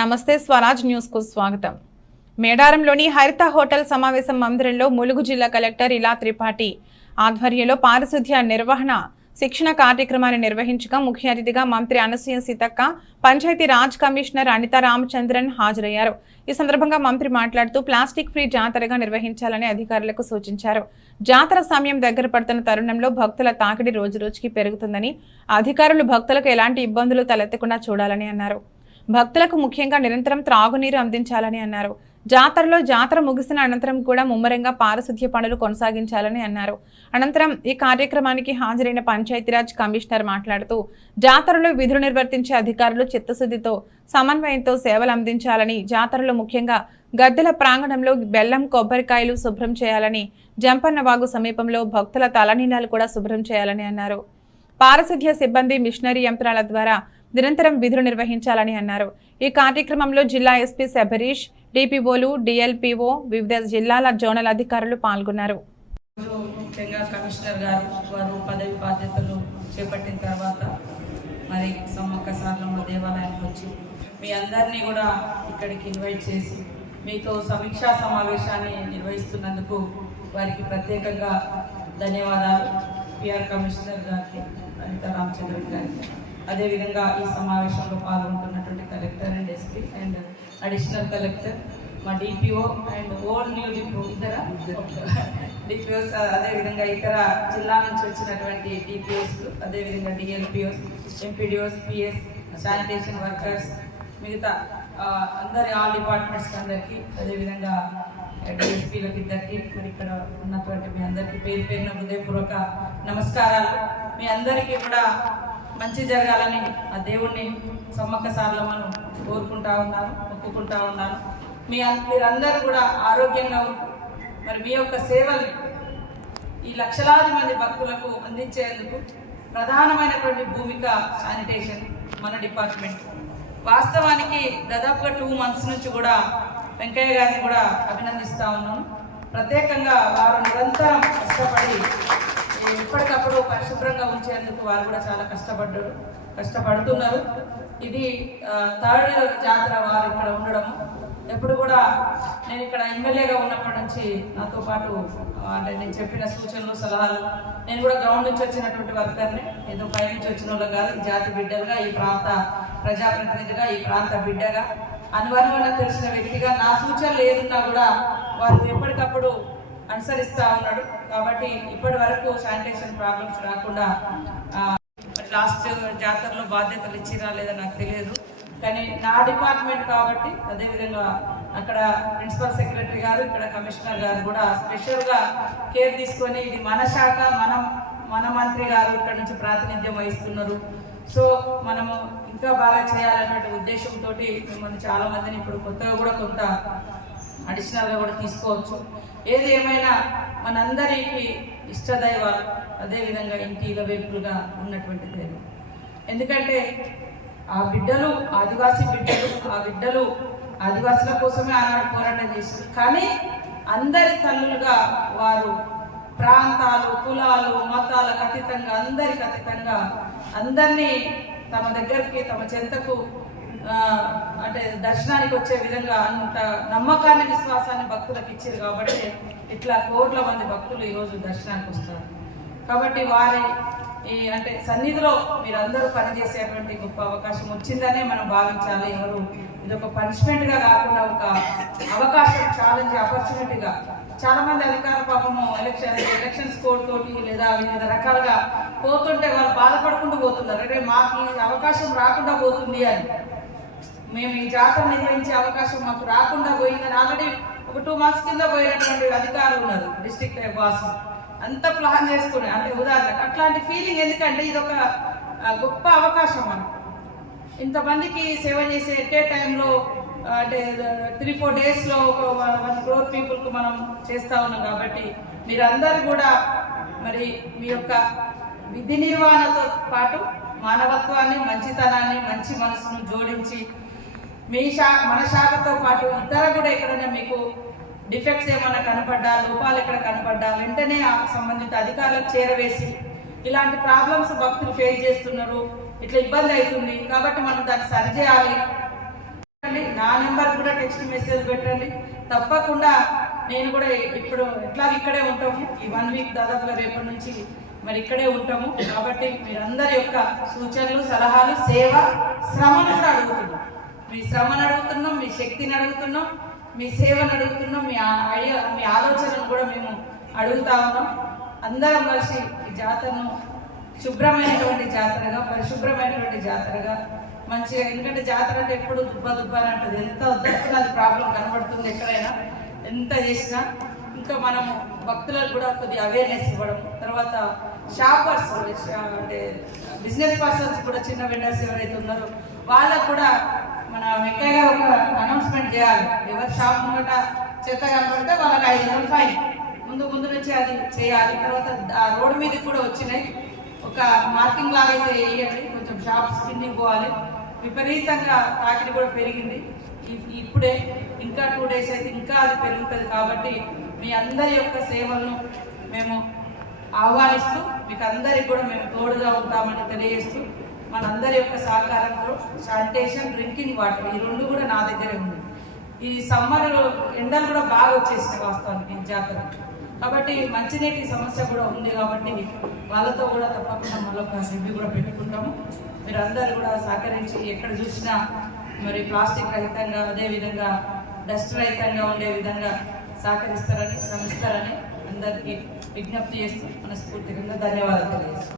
నమస్తే స్వరాజ్ న్యూస్ కు స్వాగతం. మేడారంలోని హరిత హోటల్ సమావేశం మందిరంలో ములుగు జిల్లా కలెక్టర్ ఇలా త్రిపాఠి ఆధ్వర్యంలో పారిశుధ్య నిర్వహణ శిక్షణ కార్యక్రమాన్ని నిర్వహించగా ముఖ్య అతిథిగా మంత్రి అనసూయ సీతక్క, పంచాయతీ రాజ్ కమిషనర్ అనిత రామచంద్రన్ హాజరయ్యారు. ఈ సందర్భంగా మంత్రి మాట్లాడుతూ ప్లాస్టిక్ ఫ్రీ జాతరగా నిర్వహించాలని అధికారులకు సూచించారు. జాతర సమయం దగ్గర పడుతున్న తరుణంలో భక్తుల తాకిడి రోజురోజుకి పెరుగుతుందని, అధికారులు భక్తులకు ఎలాంటి ఇబ్బందులు తలెత్తకుండా చూడాలని అన్నారు. భక్తులకు ముఖ్యంగా నిరంతరం త్రాగునీరు అందించాలని అన్నారు. జాతర ముగిసిన అనంతరం కూడా ముమ్మరంగా పారిశుధ్య పనులు కొనసాగించాలని అన్నారు. అనంతరం ఈ కార్యక్రమానికి హాజరైన పంచాయతీరాజ్ కమిషనర్ మాట్లాడుతూ జాతరలో విధులు నిర్వర్తించే అధికారులు చిత్తశుద్ధితో సమన్వయంతో సేవలు అందించాలని, జాతరలో ముఖ్యంగా గద్దెల ప్రాంగణంలో బెల్లం కొబ్బరికాయలు శుభ్రం చేయాలని, జంపన్నవాగు సమీపంలో భక్తుల తలనీలాలు కూడా శుభ్రం చేయాలని అన్నారు. పారిశుధ్య సిబ్బంది మిషనరీ యంత్రాల ద్వారా నిరంతరం విధులు నిర్వహించాలని అన్నారు. ఈ కార్యక్రమంలో జిల్లా ఎస్పీ శబరీష్, డిపిఓలు, డిఎల్పిఓ, వివిధ జిల్లాల జోనల్ అధికారులు పాల్గొన్నారు. ముఖ్యంగా కమిషనర్ గారు వారు పదవి బాధ్యతలు చేపట్టిన తర్వాత మరి సమ్మక్క సారలమ్మ దేవాలయానికి వచ్చి మీ అందరినీ కూడా ఇక్కడికి ఇన్వైట్ చేసి మీతో సమీక్షా సమావేశాన్ని నిర్వహిస్తున్నందుకు వారికి ప్రత్యేకంగా ధన్యవాదాలు. పిఆర్ కమిషనర్ గారికి, అనిత రామచంద్రన్ గారికి, అదేవిధంగా ఈ సమావేశంలో పాల్గొంటున్నటువంటి collector and SP and additional collector, మా DPO and old new DPO DPOs, అదేవిధంగా ఇతర జిల్లా నుంచి వచ్చినటువంటి డిపిఓస్, అదేవిధంగా DLPOs, MPDOs, PS, sanitation workers, మిగతా అందరి ఆల్ డిపార్ట్మెంట్స్కి అందరికీ, అదేవిధంగా డిఎస్పీలకు ఇద్దరికి, మరి ఇక్కడ ఉన్నటువంటి మీ అందరికీ పేరు పేరున హృదయపూర్వక నమస్కారాలు. మీ అందరికీ కూడా మంచి జరగాలని ఆ దేవుణ్ణి సమ్మక్క సారలమ్మను కోరుకుంటా ఉన్నాను, మొక్కుకుంటా ఉన్నాను. మీరందరూ కూడా ఆరోగ్యంగా ఉంటూ మరి మీ యొక్క సేవల్ని ఈ లక్షలాది మంది భక్తులకు అందించేందుకు ప్రధానమైనటువంటి భూమిక శానిటేషన్ మన డిపార్ట్మెంట్. వాస్తవానికి దాదాపుగా 2 months నుంచి కూడా వెంకయ్య గారిని కూడా అభినందిస్తూ ఉన్నాను. ప్రత్యేకంగా వారు నిరంతరం కష్టపడి ఎప్పటికప్పుడు పరిశుభ్రంగా ఉంచేందుకు వారు కూడా చాలా కష్టపడుతున్నారు. ఇది 3rd జాతర వారు ఇక్కడ ఉండడము. ఎప్పుడు కూడా నేను ఇక్కడ ఎమ్మెల్యేగా ఉన్నప్పటి నుంచి నాతో పాటు అంటే నేను చెప్పిన సూచనలు, సలహాలు, నేను కూడా గ్రౌండ్ నుంచి వచ్చినటువంటి వర్కర్ని, ఏదో పై నుంచి వచ్చిన వాళ్ళు కాదు, ఈ జాతి బిడ్డలుగా, ఈ ప్రాంత ప్రజాప్రతినిధిగా, ఈ ప్రాంత బిడ్డగా, అనువనువన తెలిసిన వ్యక్తిగా నా సూచనలు ఏదున్నా కూడా వారు ఎప్పటికప్పుడు అనుసరిస్తూ ఉన్నాడు. కాబట్టి ఇప్పటి వరకు శానిటేషన్ ప్రాబ్లమ్స్ రాకుండా లాస్ట్ జాతరలో బాధ్యతలు ఇచ్చిరా లేదా నాకు తెలియదు, కానీ నా డిపార్ట్మెంట్ కాబట్టి అదేవిధంగా అక్కడ ప్రిన్సిపల్ సెక్రటరీ గారు, ఇక్కడ కమిషనర్ గారు కూడా స్పెషల్గా కేర్ తీసుకొని ఇది మన శాఖ, మన మంత్రి గారు ఇక్కడ నుంచి ప్రాతినిధ్యం వహిస్తున్నారు. సో మనము ఇంకా బాగా చేయాలనే ఉద్దేశంతో మిమ్మల్ని చాలా మందిని ఇప్పుడు కొత్తగా కూడా కొంత అడిషనల్గా కూడా తీసుకోవచ్చు. ఏది ఏమైనా మనందరికీ ఇష్టదైవాలు, అదేవిధంగా ఇంటి ఇలవేపులుగా ఉన్నటువంటి దైవం. ఎందుకంటే ఆ బిడ్డలు ఆదివాసీ బిడ్డలు, ఆ బిడ్డలు ఆదివాసుల కోసమే ఆనాడు పోరాటం చేశారు. కానీ అందరి తల్లులుగా వారు ప్రాంతాలు, కులాలు, మతాలకు అతీతంగా, అందరికి అతీతంగా అందరినీ తమ దగ్గరికి, తమ చెంతకు అంటే దర్శనానికి వచ్చే విధంగా అంత నమ్మకాన్ని, విశ్వాసాన్ని భక్తులకు ఇచ్చారు. కాబట్టి ఇట్లా కోట్ల మంది భక్తులు ఈరోజు దర్శనానికి వస్తారు. కాబట్టి వారి ఈ అంటే సన్నిధిలో మీరందరూ పనిచేసేటువంటి గొప్ప అవకాశం వచ్చిందనే మనం భావించాలి. ఎవరు ఇది ఒక పనిష్మెంట్గా కాకుండా ఒక అవకాశం, ఛాలెంజ్, ఆపర్చునిటీగా. చాలా మంది అధికారుల పాపము ఎలక్షన్స్ కోడ్ తోటి లేదా వివిధ రకాలుగా పోతుంటే వాళ్ళు బాధపడుకుంటూ పోతున్నారు. అంటే మాకు ఈ అవకాశం రాకుండా పోతుంది అని, మేము ఈ జాతర నిర్వహించే అవకాశం మాకు రాకుండా పోయిందని ఆల్రెడీ ఒక 2 months కింద పోయినటువంటి అధికారులు ఉన్నారు, డిస్ట్రిక్ట్ బాస్. అంత ప్లాన్ చేసుకుని అంటే ఉదాహరణకు అట్లాంటి ఫీలింగ్. ఎందుకంటే ఇది ఒక గొప్ప అవకాశం. మనం ఇంతమందికి సేవ చేసే ఎట్టే టైంలో అంటే 3-4 daysలో ఒక 1 crore పీపుల్కి మనం చేస్తూ ఉన్నాం. కాబట్టి మీరందరూ కూడా మరి మీ యొక్క విధి నిర్వహణతో పాటు మానవత్వాన్ని, మంచితనాన్ని, మంచి మనసును జోడించి మన శాఖతో పాటు ఇతర కూడా ఎక్కడైనా మీకు డిఫెక్ట్స్ ఏమైనా కనపడ్డా, లోపాలు ఎక్కడ కనపడ్డా వెంటనే ఆ సంబంధిత అధికారులకు చేరవేసి ఇలాంటి ప్రాబ్లమ్స్ భక్తులు ఫేస్ చేస్తున్నారు, ఇట్లా ఇబ్బంది అవుతుంది కాబట్టి మనం దాన్ని సరిచేయాలి. నా నెంబర్ కూడా టెక్స్ట్ మెసేజ్ పెట్టండి. తప్పకుండా నేను కూడా ఇప్పుడు ఎట్లా ఇక్కడే ఉంటాము, ఈ 1 వీక్ దాదాపుగా రేపటి నుంచి మరి ఇక్కడే ఉంటాము. కాబట్టి మీరందరి యొక్క సూచనలు, సలహాలు, సేవ, శ్రమను కూడా అడుగుతున్నాం. మీ శ్రమను అడుగుతున్నాం, మీ శక్తిని అడుగుతున్నాం, మీ సేవను అడుగుతున్నాం, మీ ఆలోచనను కూడా మేము అడుగుతా ఉన్నాం. అందరం కలిసి ఈ జాతరను శుభ్రమైనటువంటి జాతరగా, పరిశుభ్రమైనటువంటి జాతరగా మంచిగా, ఎందుకంటే జాతర అంటే ఎప్పుడు దుబ్బ అని అంటుంది. ఎంత వద్దనుకున్న అది ప్రాబ్లం కనబడుతుంది ఎక్కడైనా, ఎంత చేసినా. ఇంకా మనము భక్తులకు కూడా కొద్దిగా అవేర్నెస్ ఇవ్వడం, తర్వాత షాపర్స్ అంటే బిజినెస్ పర్సన్స్ కూడా, చిన్న వెండర్స్ ఎవరైతే ఉన్నారో వాళ్ళకు కూడా మన వెంకయ్య గారు ఒక అనౌన్స్మెంట్ చేయాలి. ఎవరు షాప్ ముంగట చెత్త కనబడితే వాళ్ళకి 500 ఫైన్ ముందు నుంచి అది చేయాలి. తర్వాత ఆ రోడ్డు మీదకి కూడా వచ్చినాయి, ఒక మార్కింగ్ లాగా అయితే వేయండి. కొంచెం షాప్స్ కిందికి పోవాలి. విపరీతంగా తాకిడి కూడా పెరిగింది ఇప్పుడే. ఇంకా 2 డేస్ అయితే ఇంకా అది పెరుగుతుంది. కాబట్టి మీ అందరి యొక్క సేవలను మేము ఆహ్వానిస్తూ మీకు అందరికి కూడా మేము తోడుగా ఉంటామని తెలియజేస్తూ, మనందరి యొక్క సహకారంతో శానిటేషన్, డ్రింకింగ్ వాటర్ ఈ 2 కూడా నా దగ్గరే ఉంది. ఈ సమ్మర్ ఎండలు కూడా బాగా వచ్చేసినాయి వాస్తవానికి ఈ జాతర. కాబట్టి మంచినీటి సమస్య కూడా ఉంది. కాబట్టి వాళ్ళతో కూడా తప్పకుండా మళ్ళీ ఒక రివ్యూ కూడా పెట్టుకుంటాము. మీరందరూ కూడా సహకరించి ఎక్కడ చూసినా మరి ప్లాస్టిక్ రహితంగా, అదేవిధంగా డస్ట్ రహితంగా ఉండే విధంగా సహకరిస్తారని, శ్రమిస్తారని అందరికీ విజ్ఞప్తి చేస్తూ మనస్ఫూర్తిగా ధన్యవాదాలు తెలియజేస్తాం.